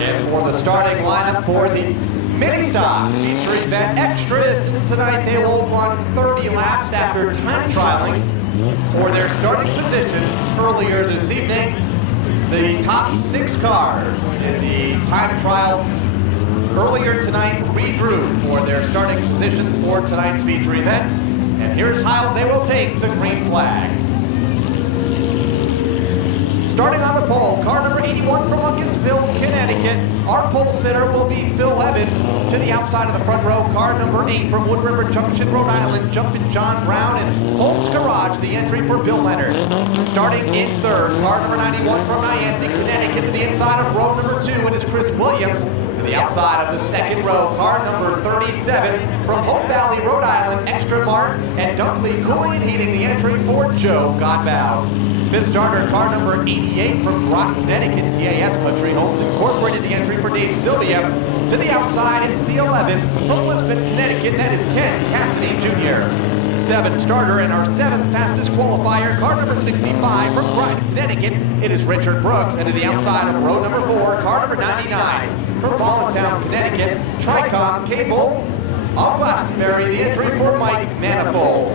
And for the starting lineup for the mini stock feature event extra distance tonight, they will run 30 laps after time trialing for their starting positions earlier this evening. The top 6 cars in the time trial earlier tonight redrew for their starting position for tonight's feature event. And here's how they will take the green flag. Starting on the pole, car number 81 from Uncasville, Connecticut. Our pole sitter will be Phil Evans. To the outside of the front row, car number 8 from Wood River Junction, Rhode Island, Jumpin' John Brown, and Holmes Garage, the entry for Bill Leonard. Starting in third, car number 91 from Niantic, Connecticut. To the inside of row number 2, it is Chris Williams. To the outside of the second row, car number 37 from Hope Valley, Rhode Island, Extra Mart, and Dunkley Cooling and Heating, the entry for Joe Godbout. Fifth starter, car number 88 from Groton, Connecticut, TAS Country Homes Incorporated, the entry for Dave Sylvia. To the outside, it's the 11 from Lisbon, Connecticut, that is Ken Cassidy Jr. Seventh starter and our 7th fastest qualifier, car number 65 from Groton, Connecticut, it is Richard Brooks. And to the outside of row number 4, car number 99 from Voluntown, Connecticut, Tricom Cable of Glastonbury, the entry for Mike Manifold.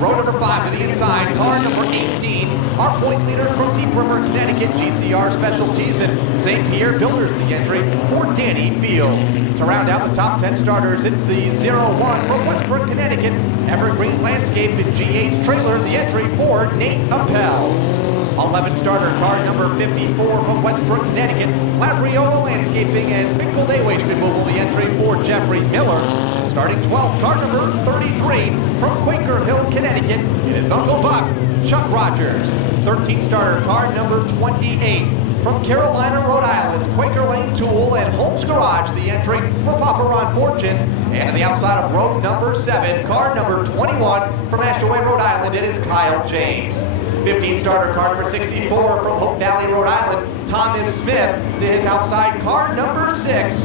Row number 5 to the inside, car number 18, our point leader from Deep River, Connecticut, GCR Specialties, and St. Pierre Builders, the entry for Danny Field. To round out the top 10 starters, it's the 01 from Westbrook, Connecticut, Evergreen Landscape and GH Trailer, the entry for Nate Appel. 11th starter, car number 54 from Westbrook, Connecticut, Labriola Landscaping and Finkel Day Waste Removal, the entry for Jeffrey Miller. Starting 12th, car number 33 from Quaker Hill, Connecticut, it is Uncle Buck, Chuck Rogers. 13th starter, car number 28 from Carolina, Rhode Island, Quaker Lane Tool and Holmes Garage, the entry for Papa Ron Fortune. And on the outside of row number 7, car number 21 from Ashaway, Rhode Island, it is Kyle James. 15th starter, car number 64 from Hope Valley, Rhode Island, Thomas Smith. To his outside, car number 6,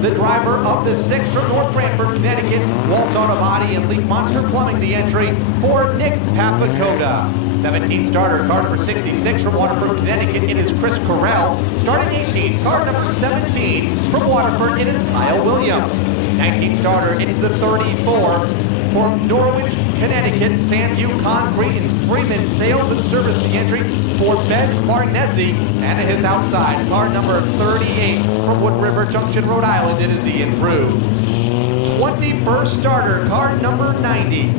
the driver of the 6 from North Branford, Connecticut, Waltz Auto Body and Leak Monster Plumbing, the entry for Nick Papacoda. 17th starter, car number 66 from Waterford, Connecticut, it is Chris Correll. Starting 18th, car number 17 from Waterford, it is Kyle Williams. 19th starter, it's the 34 from Norwich, Connecticut, Sandview Concrete and Freeman Sales and Service, the entry for Ben Barnesi. And at his outside, car number 38 from Wood River Junction, Rhode Island, it is Ian Brew. 21st starter, car number 90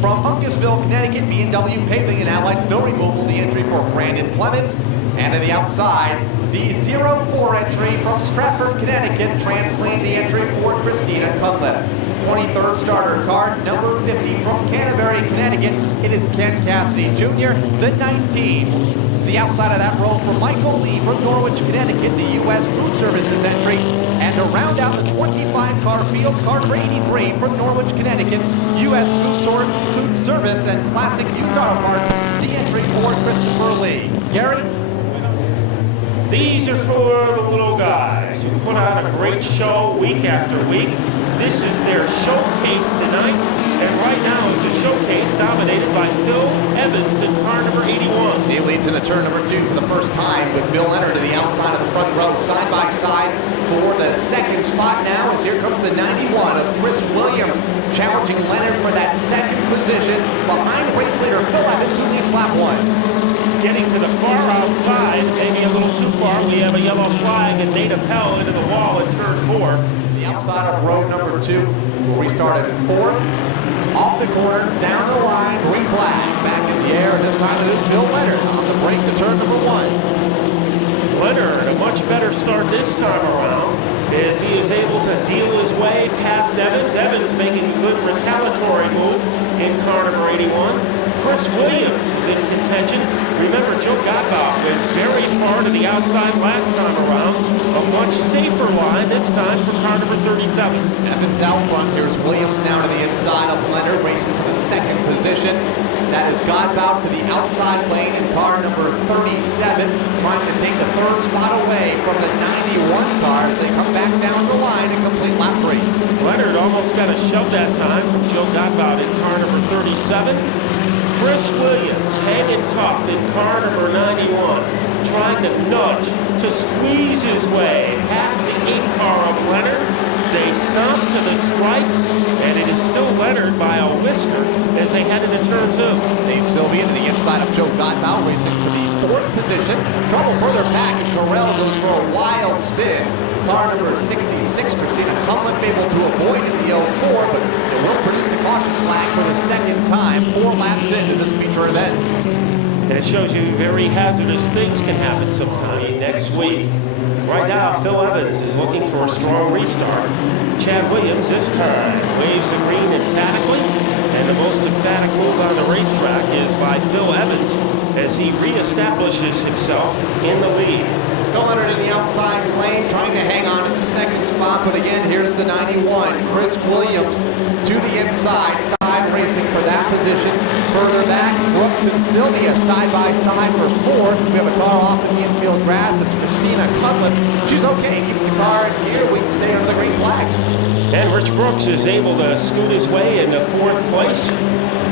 from Uncasville, Connecticut, B&W Paving and Allied Snow Removal, the entry for Brandon Clements. And to the outside, the 04 entry from Stratford, Connecticut, TransClean, the entry for Christina Cunliffe. 23rd starter, car number 50 from Canterbury, Connecticut, it is Ken Cassidy Jr. The 19. To the outside of that row for Michael Lee from Norwich, Connecticut, the U.S. Food Services entry. And to round out the 25-car field, car number 83 from Norwich, Connecticut, U.S. Food Service and Classic Used Auto Parts, the entry for Christopher Lee. Gary? These are for the little guys who put on a great show week after week. This is their showcase tonight, and right now it's a showcase dominated by Phil Evans in car number 81. He leads into turn number 2 for the first time with Bill Leonard to the outside of the front row, side by side for the second spot now, as here comes the 91 of Chris Williams, challenging Leonard for that second position behind race leader Phil Evans, who leads lap 1. Getting to the far outside, maybe a little too far, we have a yellow flag and Nate Appel into the wall in turn 4. The outside of row number 2, where we started 4th, off the corner, down the line, green flag, back in the air, and this time it is Bill Leonard on the break to turn number 1. Leonard, a much better start this time around, as he is able to deal his way past Evans. Evans making a good retaliatory move in car number 81. Chris Williams is in contention. Remember, Joe Godbout went very far to the outside last time around. A much safer line this time for car number 37. Evans out front. Here's Williams now to the inside of Leonard, racing for the second position. That is Godbout to the outside lane in car number 37, trying to take the third spot away from the 91 car as they come back down the line and complete lap 3. Leonard almost got a shove that time from Joe Godbout in car number 37. Chris Williams hanging tough in car number 91, trying to nudge to squeeze his way past the 8 car of Leonard. They stop to the stripe, and it is still Leonard by a whisker as they head into turn 2. Dave Sylvia to the inside of Joe Godbout, racing for the 4th position. Trouble further back, and Carell goes for a wild spin. Car number 66, Christina Cunliffe, able to avoid in the 04, but it will produce the caution flag for the 2nd time, 4 laps into this feature event. And it shows you very hazardous things can happen sometime next week. Right now, Phil Evans is looking for a strong restart. Chad Williams this time waves the green emphatically, and the most emphatic move on the racetrack is by Phil Evans as he reestablishes himself in the lead. Bill Leonard in the outside lane, trying to hang on to the 2nd spot, but again, here's the 91, Chris Williams to the inside, side racing for that position. Further back, Brooks and Sylvia side by side for 4th. We have a car off in the infield grass. It's Christina Cunliffe. She's okay, keeps the car in gear. We can stay under the green flag. And Rich Brooks is able to scoot his way into 4th place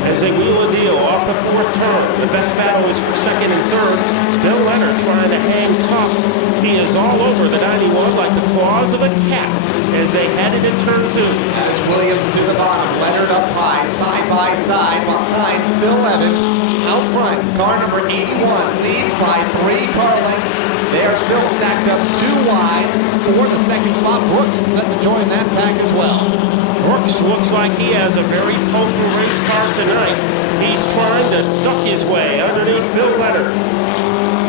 as they wheel a deal off the 4th turn. The best battle is for 2nd and 3rd. Bill Leonard trying to hang tough. He is all over the 91 like the claws of a cat as they head into turn 2. As Williams to the bottom, Leonard up high, side by side behind Phil Evans. Out front, car number 81 leads by 3 car lengths. They are still stacked up 2 wide for the 2nd spot. Brooks is set to join that pack as well. Brooks looks like he has a very potent race car tonight. He's trying to duck his way underneath Bill Leonard.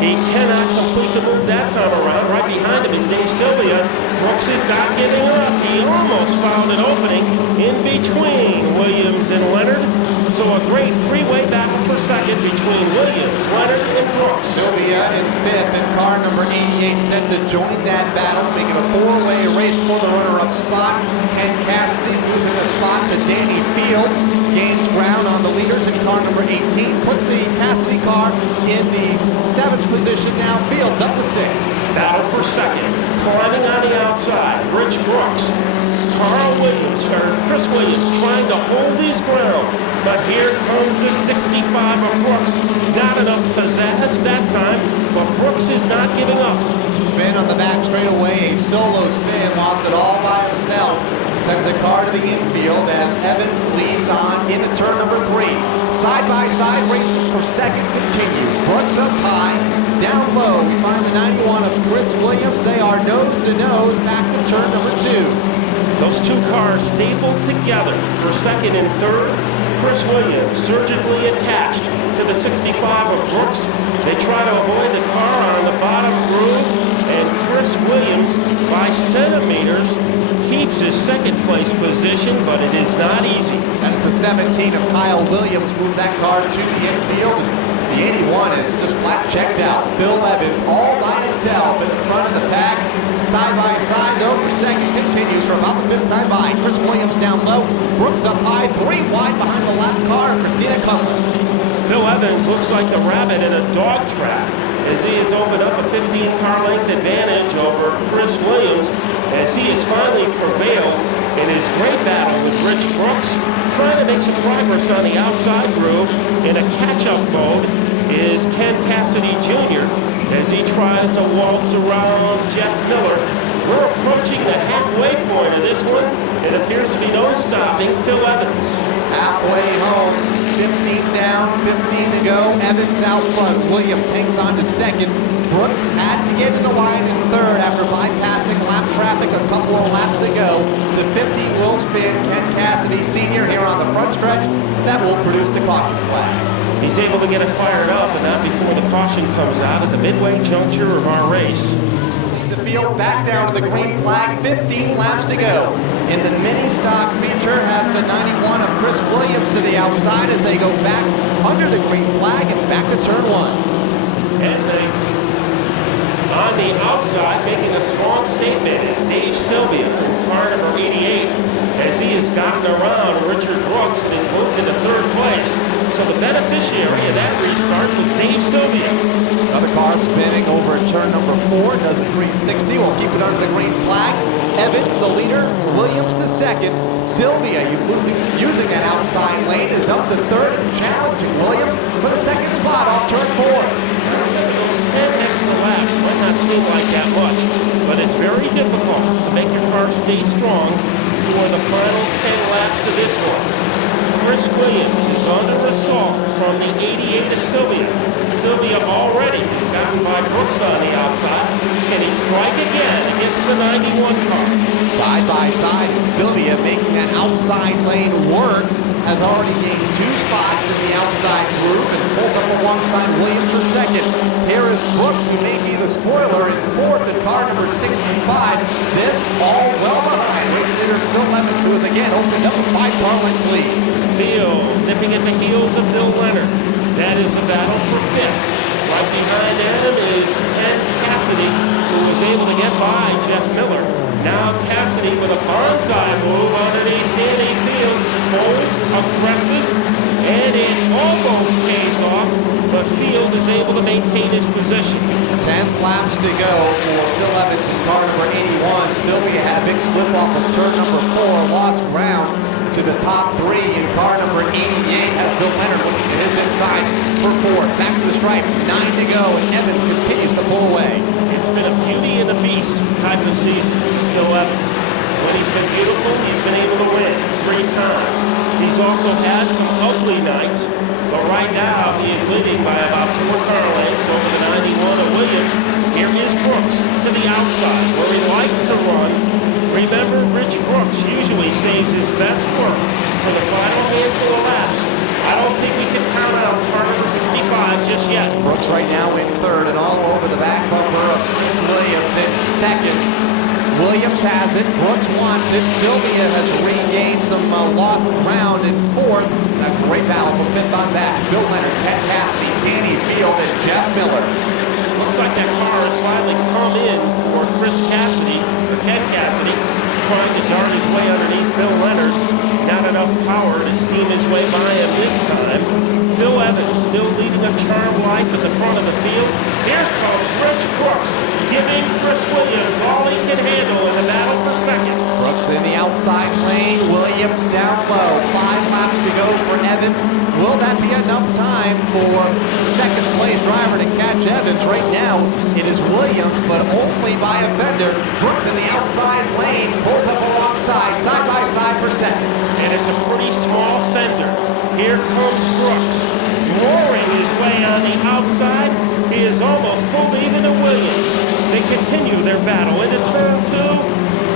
He cannot complete the move that time around. Right behind him is Dave Sylvia. Brooks is not giving up. He almost found an opening in between Williams and Leonard. So a great 3-way battle for 2nd between Williams, Leonard, and Brooks. Sylvia in 5th, and car number 88 set to join that battle, making a 4-way race for the runner-up spot. Ken Cassidy losing the spot to Danny Field. Gains ground on the leaders in car number 18. Put the Cassidy car in the 7th position now. Fields up to 6th. Battle for 2nd. Climbing on the outside, Rich Brooks. Chris Williams trying to hold his ground. But here comes the 65 of Brooks. Not enough pizzazz that time, but Brooks is not giving up. Spin on the back straightaway, a solo spin, wants it all by himself. Sends a car to the infield as Evans leads on into turn number 3. Side by side racing for 2nd continues. Brooks up high, down low. We find the 91 of Chris Williams. They are nose to nose back to turn number 2. Those 2 cars stapled together for 2nd and 3rd. Chris Williams surgically attached to the 65 of Brooks. They try to avoid the car on the bottom groove, and Chris Williams, by centimeters, keeps his 2nd place position, but it is not easy. And it's a 17 of Kyle Williams, moves that car to the infield. The 81 is just flat checked out. Phil Evans all by himself in the front of the pack. Side by side, though, for 2nd continues for about the 5th time by. Chris Williams down low, Brooks up high, 3 wide behind the lap car of Christina Cunliffe. Phil Evans looks like the rabbit in a dog trap as he has opened up a 15-car length advantage over Chris Williams as he has finally prevailed in his great battle with Rich Brooks. Trying to make some progress on the outside groove in a catch-up mode is Ken Cassidy Jr. as he tries to waltz around Jeff Miller. We're approaching the halfway point of this one. It appears to be no stopping Phil Evans. Halfway home, 15 down, 15 to go. Evans out front. Williams hangs on to 2nd. Brooks had to get in the line in 3rd after bypassing lap traffic a couple of laps ago. The 50 will spin. Ken Cassidy Sr. here on the front stretch. That will produce the caution flag. He's able to get it fired up, and not before the caution comes out at the midway juncture of our race. The field back down to the green flag, 15 laps to go. In the mini stock feature has the 91 of Chris Williams to the outside as they go back under the green flag and back to turn 1. And on the outside, making a strong statement is Dave Sylvia in car number 88 as he has gotten around Richard Brooks and has moved into 3rd place. So the beneficiary of that restart was Dave Sylvia. Another car spinning over turn number 4, does a 360, will keep it under the green flag. Evans, the leader, Williams to 2nd. Sylvia, using that outside lane, is up to 3rd and challenging Williams for the 2nd spot off turn 4. Those 10 extra laps might not seem like that stay strong for the final 10 laps of this one. Chris Williams is under assault from the 88 of Sylvia. Sylvia already has gotten by Brooks on the outside. Can he strike again against the 91 car? Side by side, and Sylvia making that outside lane work. Has already gained 2 spots in the outside group and pulls up alongside Williams for second. Here is Brooks, who may be the spoiler, in fourth in car number 65. This all well behind race leader Phil Evans, who has again opened up a 5-car length lead. Field nipping at the heels of Bill Leonard. That is the battle for fifth. Right behind him is Ken Cassidy, who was able to get by Jeff Miller. Now Cassidy with a bonsai move underneath Danny Field. Bold, aggressive, and it almost pays off, but Field is able to maintain his position. 10 laps to go for Phil Evans in car number 81. Sylvia had a big slip off of turn number 4, lost ground to the top 3 in car number 88. Has Bill Leonard looking to his inside for 4th. Back to the stripe, 9 to go, and Evans continues to pull away. It's been a beauty and a beast type of season for Phil Evans. When he's been beautiful, he's been able to win 3 times. He's also had some ugly nights, but right now he is leading by about 4 car lengths over the 91 of Williams. Here is Brooks to the outside where he likes to run. Remember, Rich Brooks usually saves his best work for the final handful of laps. I don't think we can count out car number 65 just yet. Brooks right now in 3rd and all over the back bumper of Chris Williams in 2nd. Williams has it, Brooks wants it, Sylvia has regained some lost ground in 4th. And a great battle for 5th on back. Bill Leonard, Ken Cassidy, Danny Field, and Jeff Miller. Looks like that car has finally come in for Chris Cassidy, or Ken Cassidy, trying to dart his way underneath Bill Leonard. Not enough power to steam his way by him this time. Phil Evans still leading a charmed life at the front of the field. Here comes Rich Brooks, giving Chris Williams all he can handle in the battle for second. Brooks in the outside lane, Williams down low. 5 laps to go for Evans. Will that be enough time for second place driver to catch Evans? Right now, it is Williams, but only by a fender. Brooks in the outside lane, pulls up alongside, side by side for second. And it's a pretty small fender. Here comes Brooks, roaring his way on the outside. He is almost pulled even to Williams. They continue their battle into turn 2,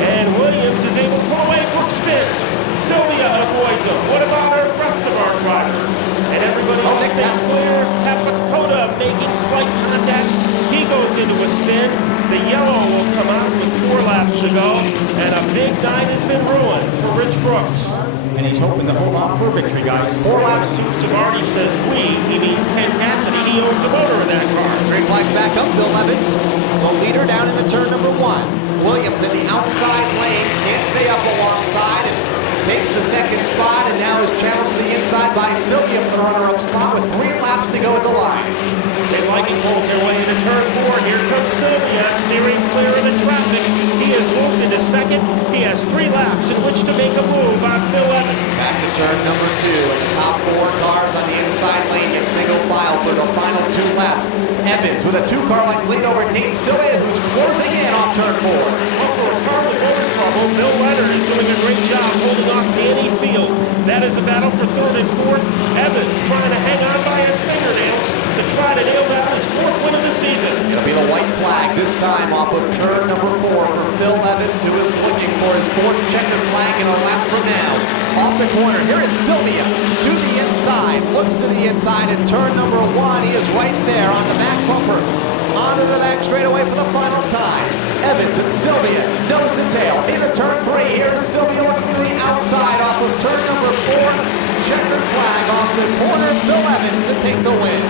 and Williams is able to pull away. Brooks spins. Sylvia avoids him. What about the rest of our drivers? And everybody else stays clear. Tapakota making slight contact. He goes into a spin. The yellow will come out with 4 laps to go, and a big night has been ruined for Rich Brooks. And he's hoping to hold on for a victory, guys. 4 laps. Savardi says he means Ken Cassidy. He owns the motor of that car. Green flags back up, Phil Evans, the leader down into turn number 1. Williams in the outside lane, can't stay up alongside, and takes the second spot, and now is challenged to the inside by Sylvia for the runner-up spot with 3 laps to go at the line. They like it both their way into turn 4. Here comes Sylvia, steering clear of the traffic. He has moved into second. He has 3 laps in which to make a move on Phil Evans. Back to turn number 2, and the top 4 cars on the inside lane get single file for the final 2 laps. Evans with a 2-car length lead over Team Sylvia, who's closing in off turn 4. Well, for a car with motor trouble, Bill Leonard is doing a great job holding off Danny Field. That is a battle for 3rd and 4th. Evans trying to hang on by his fingernails to try to nail down his 4th win of the season. It'll be the white flag this time off of turn number 4 for Phil Evans, who is looking for his 4th checkered flag in a lap from now. Off the corner, here is Sylvia to the inside, looks to the inside in turn number 1. He is right there on the back bumper. Onto the back straightaway for the final time. Evans and Sylvia, nose to tail. Into turn 3, here is Sylvia looking to the outside off of turn number 4. Checkered flag off the corner, Phil Evans to take the win.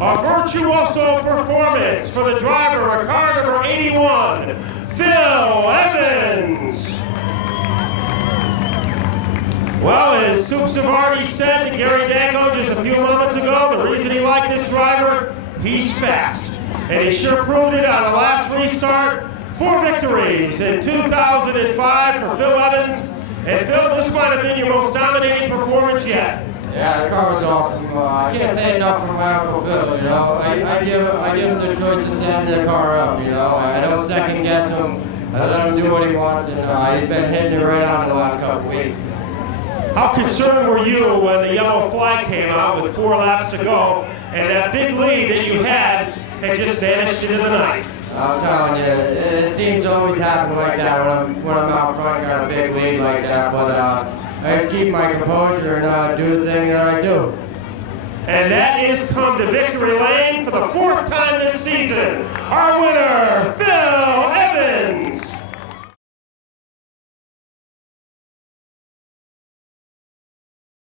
A virtuoso performance for the driver of car number 81, Phil Evans. Well, as Soup Savardi said to Gary Danko just a few moments ago, the reason he liked this driver, he's fast. And he sure proved it on the last restart. 4 victories in 2005 for Phil Evans. And Phil, this might have been your most dominating performance yet. Yeah, the car was awesome. I can't say enough for my Uncle Phil, you know. I give him the choice to send the car up, you know. I don't second guess him. I let him do what he wants, and he's been hitting it right on the last couple weeks. How concerned were you when the yellow flag came out with 4 laps to go and that big lead that you had just vanished into the night? I'm telling you, it seems to always happen like that when I'm out front, got a big lead like that, but I just keep my composure and do the thing that I do. And that is come to victory lane for the 4th time this season. Our winner, Phil